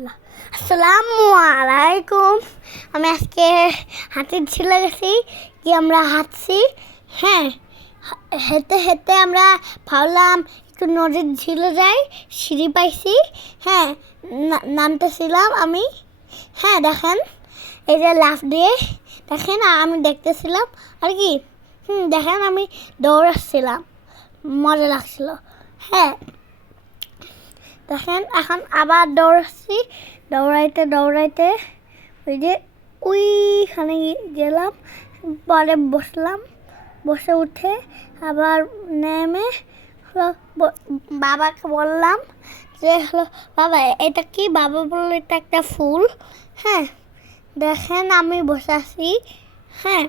আলহামদুলিল্লাহ। আসসালামু আলাইকুম। আমি আজকে হাতির ঝিলে গেছি, কি আমরা হাঁটছি। হ্যাঁ, হেঁটে হেঁটে আমরা ভাবলাম একটু নদীর ঝিলে যাই, সিঁড়ি পাইছি। হ্যাঁ, নামতেছিলাম আমি। হ্যাঁ দেখেন, এই যে লাফ দিয়ে দেখেন আমি দেখতেছিলাম আর কি। দেখেন আমি দৌড়াচ্ছিলাম, মজা লাগছিল। হ্যাঁ দেখেন এখন আবার দৌড়াচ্ছি, দৌড়াইতে দৌড়াইতে ওই যে ওইখানে গেলাম, পরে বসলাম, বসে উঠে আবার নেমে বাবাকে বললাম যে হলো বাবা এটা কি? বাবা বললো এটা একটা ফুল। হ্যাঁ দেখেন আমি বসে আছি। হ্যাঁ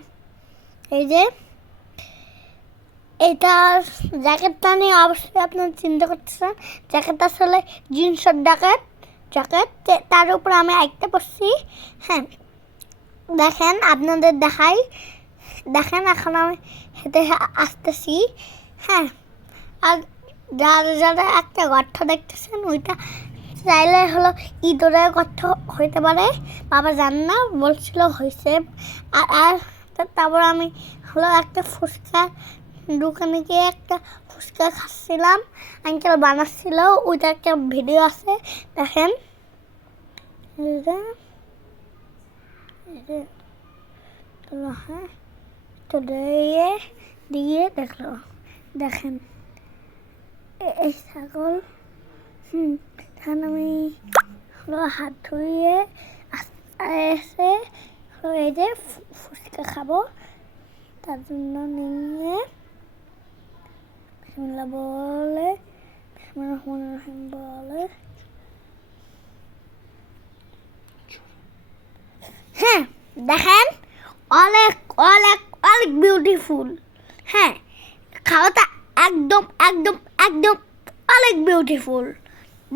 এই যে এইটার জ্যাকেটটা নিয়ে অবশ্যই আপনারা চিন্তা করতেছেন, জ্যাকেটটা আসলে জিন্সের জ্যাকেট, তার উপর আমি আইতে পড়ছি। হ্যাঁ দেখেন আপনাদের দেখাই, দেখেন এখন আমি হেঁটে আসতেছি। হ্যাঁ আর যারা যারা একটা গর্ত দেখতেছেন ওইটা চাইলে হলো ইঁদুরের গর্ত হইতে পারে, বাবা জান না, বলছিল হয়েছে। আর তারপর আমি হলো একটা ফুচকা দোকানে গিয়ে একটা ফুচকা খাচ্ছিলাম, আঙ্কেল বানাচ্ছিল, ওইটা একটা ভিডিও আছে দেখেন। হ্যাঁ তো দিয়ে দেখলো, দেখেন এই ছাগল। তখন আমি হলো হাত ধুয়ে এসে এই যে ফুচকা খাবো, তার জন্য নিয়ে বিসমিল্লাহ বলে বলে হ্যাঁ দেখেন অনেক অনেক অনেক বিউটিফুল। হ্যাঁ খাওয়াটা একদম একদম একদম অনেক বিউটিফুল।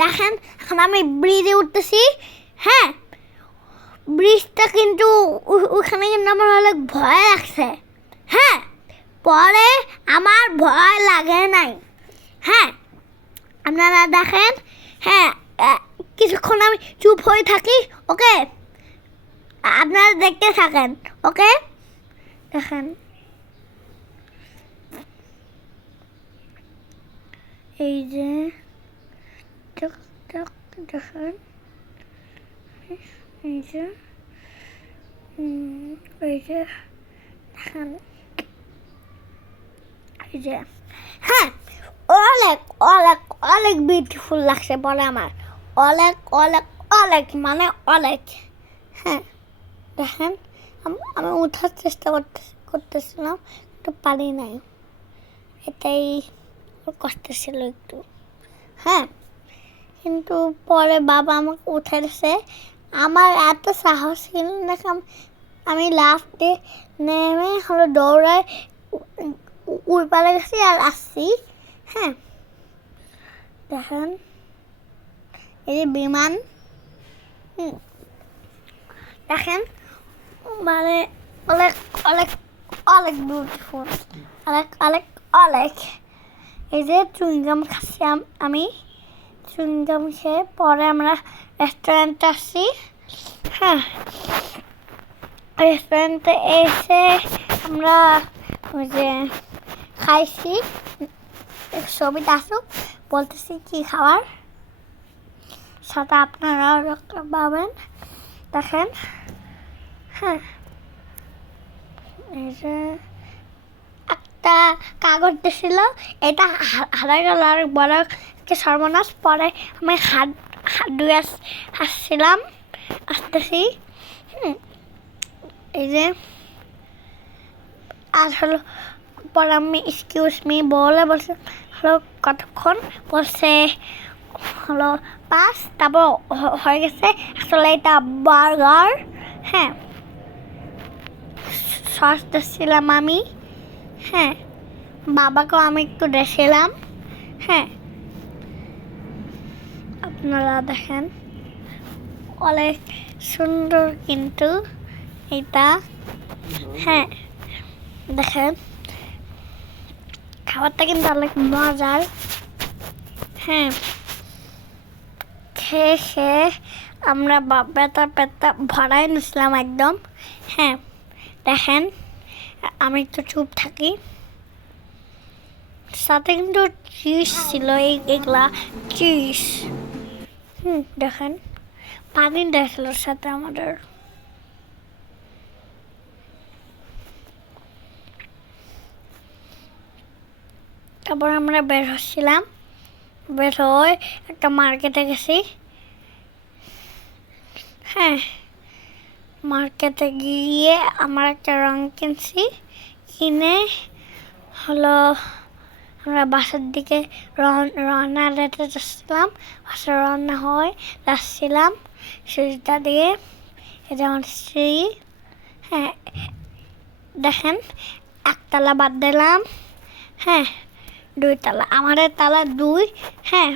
দেখেন এখন আমি ব্রিজে উঠতেছি। হ্যাঁ ব্রিজটা কিন্তু ওখানে কিন্তু আমার অনেক ভয় লাগছে। হ্যাঁ পরে আমার ভয় লাগে নাই। হ্যাঁ আপনারা দেখেন। হ্যাঁ কিছুক্ষণ আমি চুপ হয়ে থাকি, ওকে? আপনারা দেখতে থাকেন, ওকে? দেখেন এই যে দেখেন এই যে দেখেন এই যে হ্যাঁ অনেক অনেক অনেক বিউটিফুল লাগছে বলে আমার, অনেক অনেক অনেক মানে অনেক। হ্যাঁ দেখেন আমি উঠার চেষ্টা করতেছিলাম কিন্তু পারি নাই, এটাই কষ্ট ছিল একটু। হ্যাঁ কিন্তু পরে বাবা আমাকে উঠাইছে, আমার এত সাহস ছিল না, আমি লাফটে নেমে হলো দৌড়ায় উড় পালে গেছি আর আসছি। হ্যাঁ দেখেন এই যে বিমান। দেখেন মানে অনেক অনেক অনেক বিউটিফুল, অনেক অনেক অনেক। এই যে চুইংগাম খাচ্ছি আমি, চুইংগাম খেয়ে পরে আমরা রেস্টুরেন্টে আসছি। হ্যাঁ রেস্টুরেন্টে এসে আমরা ওই যে খাইছি, ছবিটা আসুক বলতেছি কি খাবার, সাথে আপনারা পাবেন। দেখেন হ্যাঁ এই যে একটা কাগজ দিয়েছিল, এটা হারাই গেল আর বড় একটা সর্বনাশ। পরে আমি হাত ধুয়ে আসতেছি। এই যে আর হলো পরে আমি এক্সকিউজ মি বলছে হলো কতক্ষণ, বলছে হলো 5, তারপর হয়ে গেছে আসলে এটা বার্গার। হ্যাঁ সস দিচ্ছিলাম আমি। হ্যাঁ বাবাকেও আমি একটু দেখছিলাম। হ্যাঁ আপনারা দেখেন অনেক সুন্দর কিন্তু এটা। হ্যাঁ দেখেন খাবারটা কিন্তু অনেক মজার। হ্যাঁ খেয়ে আমরা ব্যথা ব্যথা ভরাই নিছিলাম একদম। হ্যাঁ দেখেন আমি একটু চুপ থাকি। সাথে কিন্তু চিজ ছিল, এগুলা চিজ। দেখেন পানি দেখলো সাথে আমাদের। তারপর আমরা বের হচ্ছিলাম, বের হয়ে একটা মার্কেটে গেছি। হ্যাঁ মার্কেটে গিয়ে আমার একটা রং কিনছি, কিনে হলো আমরা বাসার দিকে রওনা দিতে যাচ্ছিলাম। বাসায় রওনা হয়ে যাচ্ছিলাম সিঁড়িটা দিয়ে। এটা আমার সিঁড়ি। হ্যাঁ দেখেন একতলা বাদ দিলাম। হ্যাঁ 2 তলা, আমাদের তলা 2। হ্যাঁ